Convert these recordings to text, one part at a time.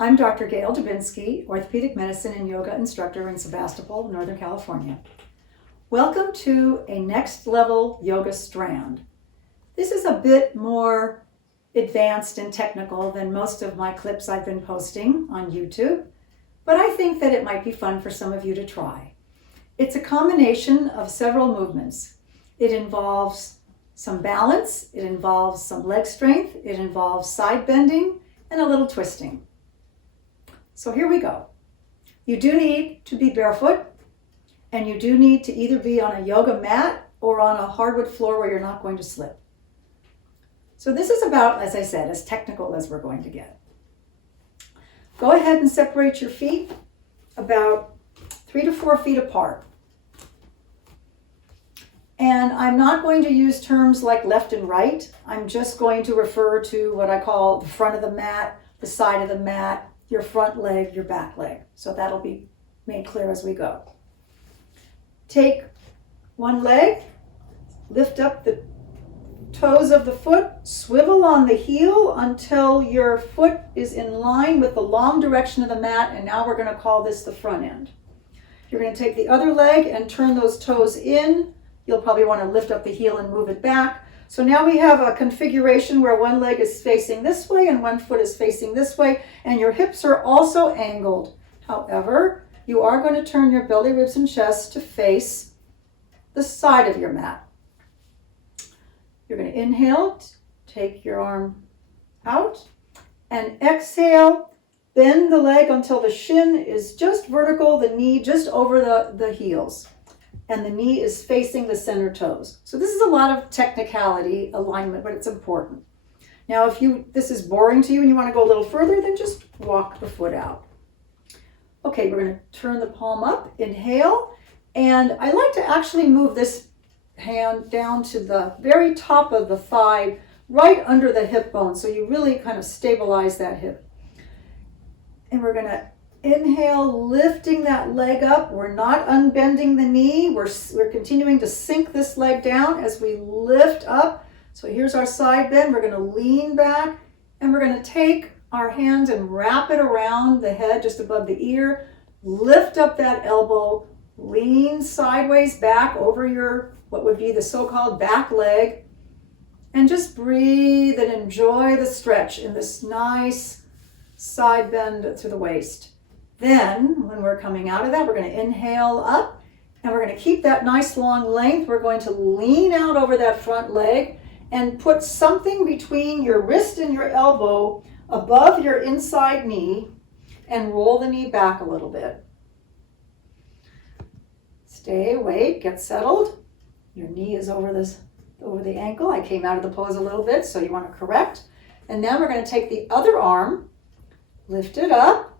I'm Dr. Gail Dubinsky, orthopedic medicine and yoga instructor in Sebastopol, Northern California. Welcome to a next level yoga Strand. This is a bit more advanced and technical than most of my clips I've been posting on YouTube, but I think that it might be fun for some of you to try. It's a combination of several movements. It involves some balance, it involves some leg strength, it involves side bending, and a little twisting. So here we go. You do need to be barefoot, and you do need to either be on a yoga mat or on a hardwood floor where you're not going to slip. So this is about, as I said, as technical as we're going to get. Go ahead and separate your feet about 3 to 4 feet apart. And I'm not going to use terms like left and right. I'm just going to refer to what I call the front of the mat, the side of the mat, your front leg, your back leg. So that'll be made clear as we go. Take one leg, lift up the toes of the foot, swivel on the heel until your foot is in line with the long direction of the mat, and now we're going to call this the front end. You're going to take the other leg and turn those toes in. You'll probably want to lift up the heel and move it back. So now we have a configuration where one leg is facing this way and one foot is facing this way, and your hips are also angled. However, you are going to turn your belly, ribs, and chest to face the side of your mat. You're going to inhale, take your arm out, and exhale, bend the leg until the shin is just vertical, the knee just over the heels, and the knee is facing the center toes. So this is a lot of technicality alignment, but it's important. Now, if this is boring to you and you want to go a little further, then just walk the foot out. Okay, we're going to turn the palm up, inhale, and I like to actually move this hand down to the very top of the thigh, right under the hip bone, so you really kind of stabilize that hip. And we're going to inhale, lifting that leg up. We're not unbending the knee. We're continuing to sink this leg down as we lift up. So here's our side bend. We're going to lean back, and we're going to take our hands and wrap it around the head just above the ear. Lift up that elbow, lean sideways back over your, what would be the so-called back leg, and just breathe and enjoy the stretch in this nice side bend to the waist. Then, when we're coming out of that, we're going to inhale up, and we're going to keep that nice long length. We're going to lean out over that front leg and put something between your wrist and your elbow above your inside knee, and roll the knee back a little bit. Stay, wait, get settled. Your knee is over the ankle. I came out of the pose a little bit, so you want to correct. And now we're going to take the other arm, lift it up,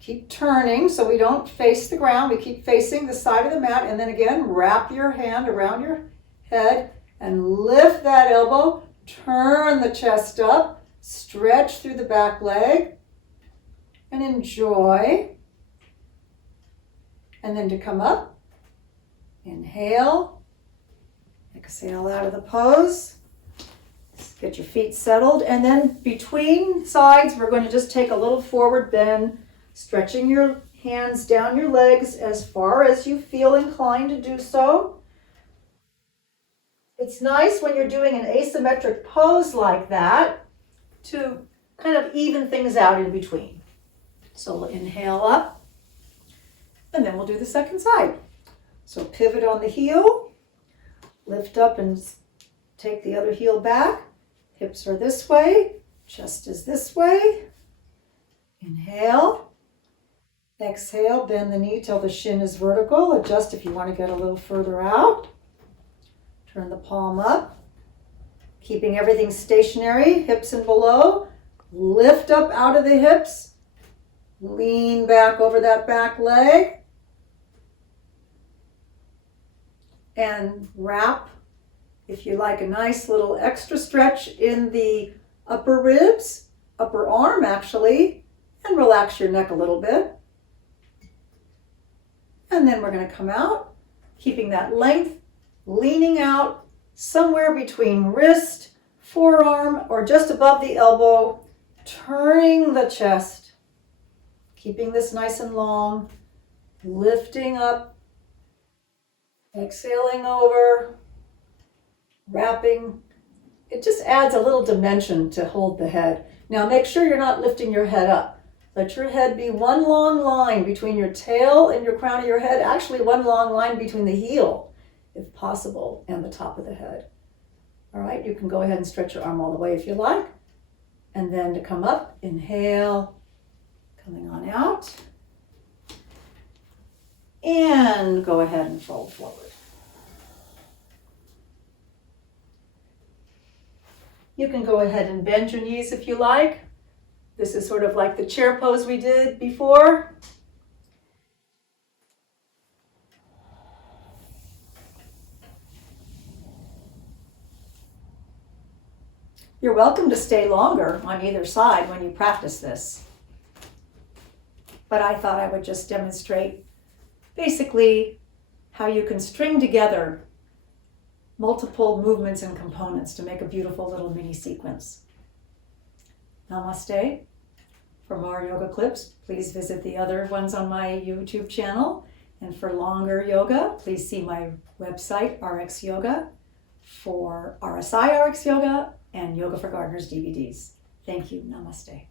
keep turning so we don't face the ground. We keep facing the side of the mat, and then again, wrap your hand around your head and lift that elbow, turn the chest up, stretch through the back leg, and enjoy. And then to come up, inhale, exhale out of the pose. Get your feet settled, and then between sides, we're going to just take a little forward bend, stretching your hands down your legs as far as you feel inclined to do so. It's nice when you're doing an asymmetric pose like that to kind of even things out in between. So we'll inhale up, and then we'll do the second side. So pivot on the heel, lift up and take the other heel back. Hips are this way, chest is this way. Inhale, exhale, bend the knee till the shin is vertical. Adjust if you want to get a little further out. Turn the palm up, keeping everything stationary, hips and below. Lift up out of the hips, lean back over that back leg, and wrap, if you like, a nice little extra stretch in the upper ribs, upper arm actually, and relax your neck a little bit. And then we're going to come out, keeping that length, leaning out somewhere between wrist, forearm, or just above the elbow, turning the chest, Keeping this nice and long, lifting up, exhaling over, wrapping. It just adds a little dimension to hold the head. Now make sure you're not lifting your head up. Let your head be one long line between your tail and your crown of your head, actually one long line between the heel, if possible, and the top of the head. All right, you can go ahead and stretch your arm all the way if you like. And then to come up, inhale, coming on out. And go ahead and fold forward. You can go ahead and bend your knees if you like. This is sort of like the chair pose we did before. You're welcome to stay longer on either side when you practice this. But I thought I would just demonstrate basically how you can string together multiple movements and components to make a beautiful little mini sequence. Namaste. For more yoga clips, please visit the other ones on my YouTube channel. And for longer yoga, please see my website, RX Yoga, for RSI RX Yoga and Yoga for Gardeners DVDs. Thank you. Namaste.